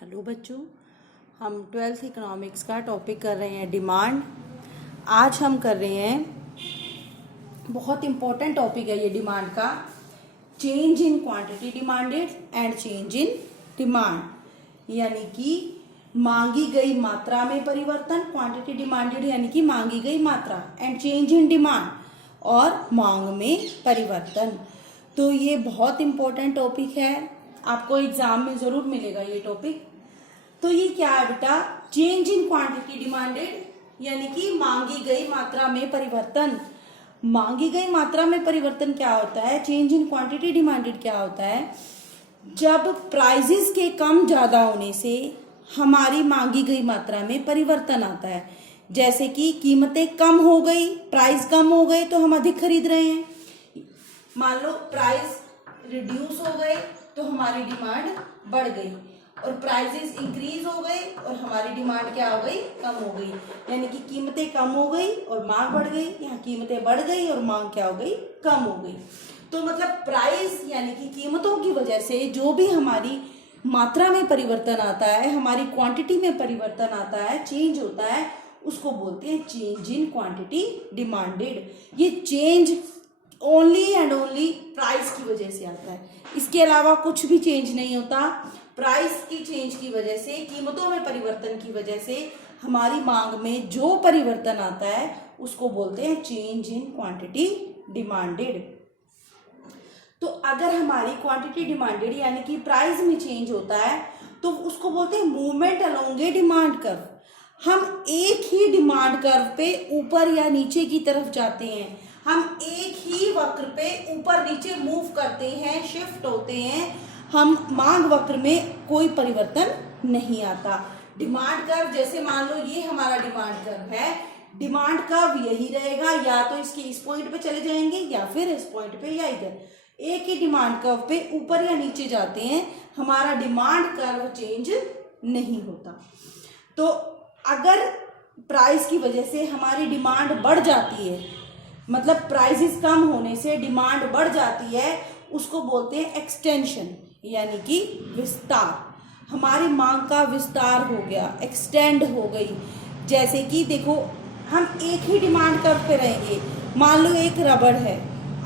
Hello बच्चों, हम 12th economics का टॉपिक कर रहे हैं डिमांड। आज हम कर रहे हैं, बहुत इम्पोर्टेंट टॉपिक है ये डिमांड का, change in quantity demanded and change in demand, यानी कि मांगी गई मात्रा में परिवर्तन, क्वांटिटी डिमांडेड यानी कि मांगी गई मात्रा, एंड चेंज इन डिमांड और मांग में परिवर्तन। तो ये बहुत इम्पोर्टेंट टॉपिक है, आपको एग्जाम में जरूर मिलेगा ये टॉपिक। तो ये क्या है बेटा, चेंज इन क्वांटिटी डिमांडेड यानी कि मांगी गई मात्रा में परिवर्तन। मांगी गई मात्रा में परिवर्तन क्या होता है, चेंज इन क्वांटिटी डिमांडेड क्या होता है, जब प्राइजेस के कम ज्यादा होने से हमारी मांगी गई मात्रा में परिवर्तन आता है। जैसे कि कीमतें कम हो गई, प्राइस कम हो गए तो हम अधिक खरीद रहे हैं। मान लो प्राइस रिड्यूस हो गए तो हमारी डिमांड बढ़ गई, और प्राइसेस इंक्रीज हो गए और हमारी डिमांड क्या हो गई, कम हो गई। यानी कि कीमतें कम हो गई और मांग बढ़ गई, यहाँ कीमतें बढ़ गई और मांग क्या हो गई, कम हो गई। तो मतलब प्राइस यानी कि कीमतों की वजह से जो भी हमारी मात्रा में परिवर्तन आता है, हमारी क्वांटिटी में परिवर्तन आता है, चेंज होता है, उसको बोलते हैं चेंज इन क्वांटिटी डिमांडेड। ये change only and only price की वजह से आता है, इसके अलावा कुछ भी चेंज नहीं होता। प्राइस की चेंज की वजह से, कीमतों में परिवर्तन की वजह से हमारी मांग में जो परिवर्तन आता है उसको बोलते हैं चेंज इन क्वांटिटी डिमांडेड। तो अगर हमारी क्वांटिटी डिमांडेड यानी कि प्राइस में चेंज होता है तो उसको बोलते हैं मूवमेंट अलोंग ए डिमांड कर्व। हम एक ही डिमांड कर्व पे ऊपर या नीचे की तरफ जाते हैं, हम एक ही वक्र पे ऊपर नीचे मूव करते हैं, शिफ्ट होते हैं, हम मांग वक्र में कोई परिवर्तन नहीं आता। डिमांड कर्व, जैसे मान लो ये हमारा डिमांड कर्व है, डिमांड कर्व यही रहेगा, या तो इसके इस पॉइंट पे चले जाएंगे या फिर इस पॉइंट पे या इधर। एक ही डिमांड कर्व पे ऊपर या नीचे जाते हैं, हमारा डिमांड कर्व चेंज नहीं होता। तो अगर प्राइस की वजह से हमारी डिमांड बढ़ जाती है, मतलब प्राइसेस कम होने से डिमांड बढ़ जाती है, उसको बोलते हैं एक्सटेंशन यानी कि विस्तार। हमारी मांग का विस्तार हो गया, एक्सटेंड हो गई। जैसे कि देखो, हम एक ही डिमांड कर्व पे रहेंगे, मान लो एक रबड़ है,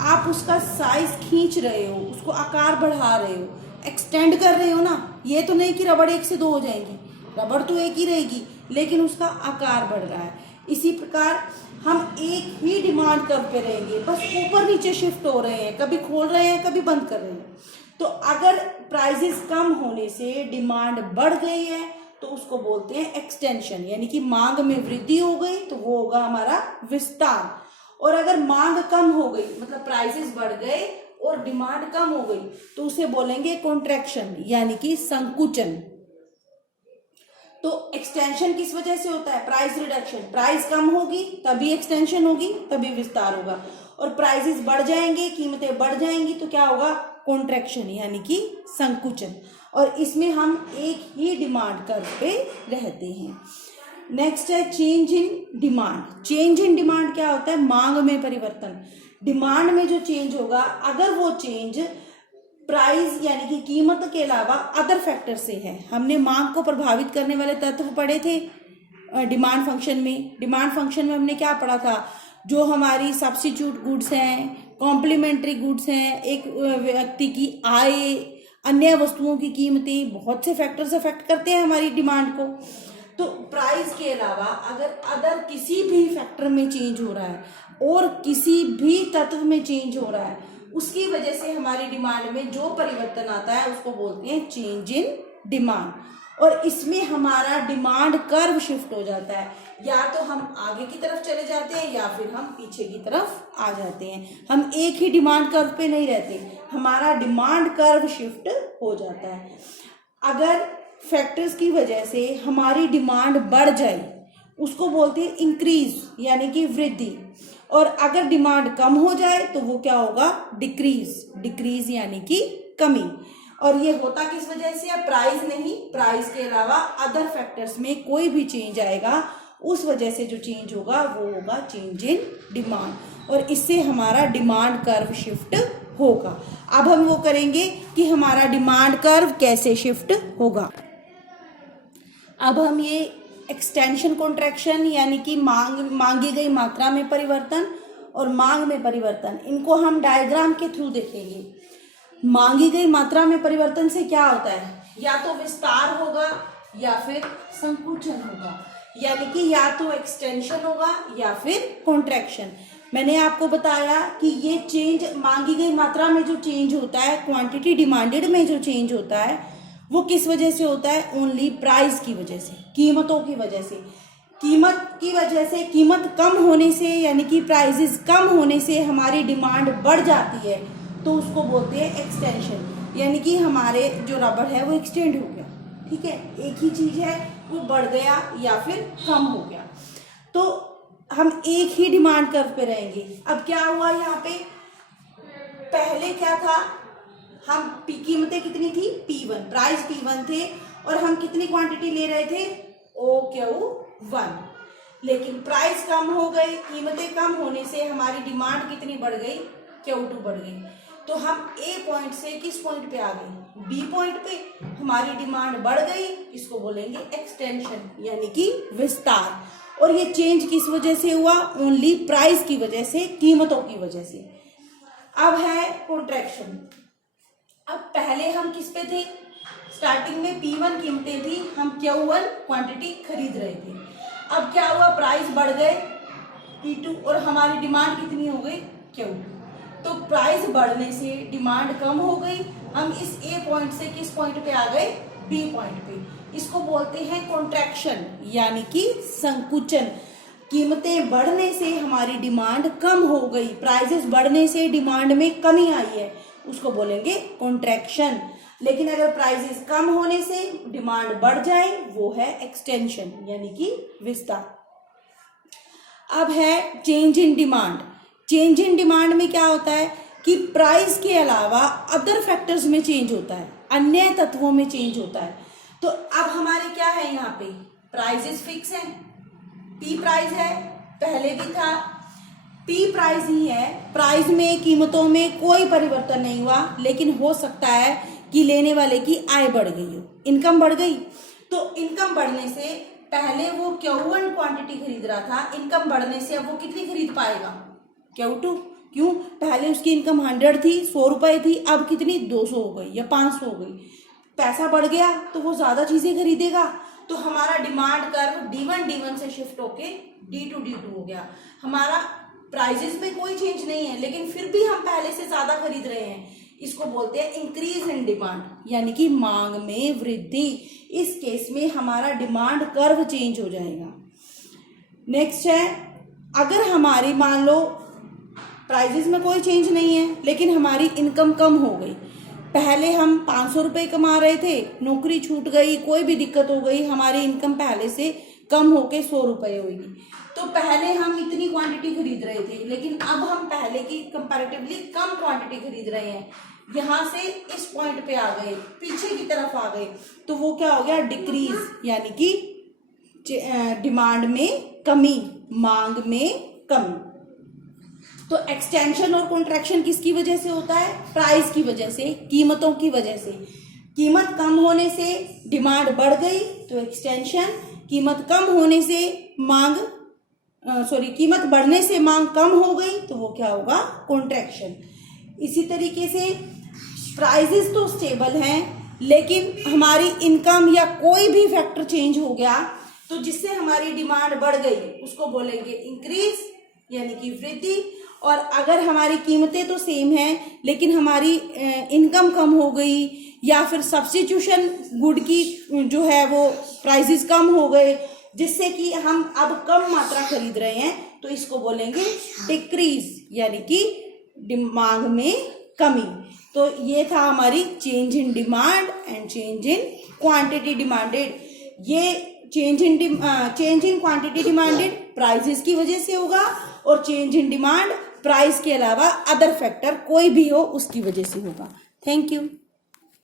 आप उसका साइज खींच रहे हो, उसको आकार बढ़ा रहे हो, एक्सटेंड कर रहे हो ना। ये तो नहीं कि रबड़ 1 से 2 हो जाएंगी, रबड़ तो एक ही रहेगी लेकिन उसका आकार बढ़ रहा है। इसी प्रकार हम एक ही डिमांड कर्व पे रहेंगे, बस ऊपर नीचे शिफ्ट हो रहे हैं, कभी खोल रहे हैं कभी बंद कर रहे हैं। तो अगर प्राइसेस कम होने से डिमांड बढ़ गई है तो उसको बोलते हैं एक्सटेंशन, यानी कि मांग में वृद्धि हो गई तो वो होगा हमारा विस्तार। और अगर मांग कम हो गई, मतलब प्राइसेस बढ़ गए और डिमांड कम हो गई, तो उसे बोलेंगे कॉन्ट्रैक्शन यानी कि संकुचन। तो एक्सटेंशन किस वजह से होता है, प्राइस रिडक्शन। प्राइस कम होगी तभी एक्सटेंशन होगी, तभी विस्तार होगा। और प्राइसेस बढ़ जाएंगे, कीमतें बढ़ जाएंगी तो क्या होगा, कॉन्ट्रैक्शन यानी कि संकुचन। और इसमें हम एक ही डिमांड कर्व पे रहते हैं। नेक्स्ट है change in demand. Change in demand क्या होता है, मांग में परिवर्तन। डिमांड में जो चेंज होगा, अगर वो चेंज प्राइस यानी कि कीमत के अलावा अदर फैक्टर से है। हमने मांग को प्रभावित करने वाले तत्व पढ़े थे डिमांड फंक्शन में। डिमांड फंक्शन में हमने क्या पढ़ा था, जो हमारी सब्स्टिट्यूट गुड्स हैं, कॉम्प्लीमेंट्री गुड्स हैं, एक व्यक्ति की आय, अन्य वस्तुओं की कीमतें, बहुत से फैक्टर्स अफेक्ट करते हैं हमारी डिमांड को। तो प्राइस के अलावा अगर अदर किसी भी फैक्टर में चेंज हो रहा है और किसी भी तत्व में चेंज हो रहा है, उसकी वजह से हमारी डिमांड में जो परिवर्तन आता है उसको बोलते हैं चेंज इन डिमांड। और इसमें हमारा डिमांड कर्व शिफ्ट हो जाता है, या तो हम आगे की तरफ चले जाते हैं या फिर हम पीछे की तरफ आ जाते हैं। हम एक ही डिमांड कर्व पे नहीं रहते, हमारा डिमांड कर्व शिफ्ट हो जाता है। अगर फैक्टर्स की वजह से हमारी डिमांड बढ़ जाए उसको बोलते हैं इंक्रीज यानी कि वृद्धि, और अगर डिमांड कम हो जाए तो वो क्या होगा, डिक्रीज। डिक्रीज यानी कि कमी। और ये होता किस वजह से है, प्राइस नहीं, प्राइस के अलावा अदर फैक्टर्स में कोई भी चेंज आएगा, उस वजह से जो चेंज होगा वो होगा चेंज इन डिमांड, और इससे हमारा डिमांड कर्व शिफ्ट होगा। अब हम वो करेंगे कि हमारा डिमांड कर्व कैसे शिफ्ट होगा। अब हम ये एक्सटेंशन कॉन्ट्रैक्शन यानी कि मांगी गई मात्रा में परिवर्तन और मांग में परिवर्तन, इनको हम डायग्राम के थ्रू देखेंगे। मांगी गई मात्रा में परिवर्तन से क्या होता है, या तो विस्तार होगा या फिर संकुचन होगा, यानी कि या तो एक्सटेंशन होगा या फिर कॉन्ट्रैक्शन। मैंने आपको बताया कि ये चेंज मांगी गई मात्रा में जो चेंज होता है, क्वांटिटी डिमांडेड में जो चेंज होता है, वो किस वजह से होता है, ओनली प्राइस की वजह से, कीमतों की वजह से। कीमत की वजह से, कीमत कम होने से यानी कि प्राइसेस कम होने से हमारी डिमांड बढ़ जाती है, तो उसको बोलते हैं एक्सटेंशन, यानी कि हमारे जो रबड़ है वो एक्सटेंड हो गया। ठीक है, एक ही चीज है वो बढ़ गया या फिर कम हो गया, तो हम एक ही डिमांड कर्व पे रहेंगे। अब क्या हुआ यहाँ पे, पहले क्या था, हम कीमतें कितनी थी, P1, प्राइस P1 थे और हम कितनी क्वांटिटी ले रहे थे, OQ1, लेकिन प्राइस कम हो गई, कीमतें कम होने से हमारी डिमांड कितनी बढ़ गई, Q2 बढ़ गई। तो हम A पॉइंट से किस पॉइंट पे आ गए, B पॉइंट पे, हमारी डिमांड बढ़ गई, इसको बोलेंगे एक्सटेंशन यानी कि विस्तार। और ये चेंज किस वजह से हुआ, ओनली प्राइस की वजह से, कीमतों की वजह से। अब है कॉन्ट्रैक्शन। अब पहले हम किस पे थे, स्टार्टिंग में P1 कीमतें थी, हम Q1 क्वांटिटी खरीद रहे थे। अब क्या हुआ, प्राइस बढ़ गए P2 और हमारी डिमांड कितनी हो गई, Q2। तो प्राइस बढ़ने से डिमांड कम हो गई, हम इस A पॉइंट से किस पॉइंट पे आ गए, B पॉइंट पे। इसको बोलते हैं कॉन्ट्रैक्शन यानी कि संकुचन। कीमतें बढ़ने से हमारी डिमांड कम हो गई, प्राइसेस बढ़ने से डिमांड में कमी आई है, उसको बोलेंगे कॉन्ट्रैक्शन। लेकिन अगर प्राइसेस कम होने से डिमांड बढ़ जाए, वो है एक्सटेंशन यानी कि विस्तार। अब है change in demand. Change in demand में क्या होता है कि प्राइस के अलावा अदर फैक्टर्स में चेंज होता है, अन्य तत्वों में चेंज होता है। तो अब हमारे क्या है, यहाँ पे प्राइसेस फिक्स है, P प्राइस है, पहले भी था P प्राइस ही है, प्राइस में, कीमतों में कोई परिवर्तन नहीं हुआ, लेकिन हो सकता है कि लेने वाले की आय बढ़ गई हो, इनकम बढ़ गई। तो इनकम बढ़ने से पहले वो Q1 क्वांटिटी खरीद रहा था, इनकम बढ़ने से अब वो कितनी खरीद पाएगा, Q2। क्यों, पहले उसकी इनकम 100 थी, 100 रुपए थी, अब कितनी 200 हो गई या 500 हो गई। पैसा बढ़ गया तो वो ज्यादा चीजें खरीदेगा, तो हमारा डिमांड कर्व D1 से शिफ्ट होके D2 हो गया। हमारा प्राइजेस में कोई चेंज नहीं है, लेकिन फिर भी हम पहले से ज्यादा खरीद रहे हैं, इसको बोलते हैं इंक्रीज इन डिमांड यानी कि मांग में वृद्धि। इस केस में हमारा डिमांड कर्व चेंज हो जाएगा। नेक्स्ट है, अगर हमारी, मान लो प्राइजेस में कोई चेंज नहीं है, लेकिन हमारी इनकम कम हो गई। पहले हम 500 रुपए कमा रहे थे, नौकरी छूट गई, कोई भी दिक्कत हो गई, हमारी इनकम पहले से कम होके 100 रुपए होगी। तो पहले हम इतनी क्वांटिटी खरीद रहे थे, लेकिन अब हम पहले की कंपैरेटिवली कम क्वांटिटी खरीद रहे हैं। यहाँ से इस पॉइंट पे आ गए, पीछे की तरफ आ गए, तो वो क्या हो गया, डिक्रीज यानी कि डिमांड में कमी, मांग में कमी। तो एक्सटेंशन और कॉन्ट्रैक्शन किसकी वजह से होता है, प्राइस की वजह से, कीमतों की वजह से। कीमत कम होने से डिमांड बढ़ गई तो एक्सटेंशन, कीमत कम होने से मांग, कीमत बढ़ने से मांग कम हो गई तो वो क्या होगा, कॉन्ट्रैक्शन। इसी तरीके से प्राइसेस तो स्टेबल हैं, लेकिन हमारी इनकम या कोई भी फैक्टर चेंज हो गया तो जिससे हमारी डिमांड बढ़ गई, उसको बोलेंगे इंक्रीज यानी कि वृद्धि। और अगर हमारी कीमतें तो सेम हैं, लेकिन हमारी इनकम कम हो गई, या फिर सब्स्टिट्यूशन गुड की जो है वो प्राइसेस कम हो गए, जिससे कि हम अब कम मात्रा खरीद रहे हैं, तो इसको बोलेंगे डिक्रीज यानी कि मांग में कमी। तो ये था हमारी change in demand and change in quantity demanded. ये change in quantity demanded prices की वजह से होगा, और चेंज इन डिमांड प्राइस के अलावा अदर फैक्टर कोई भी हो उसकी वजह से होगा। Thank you.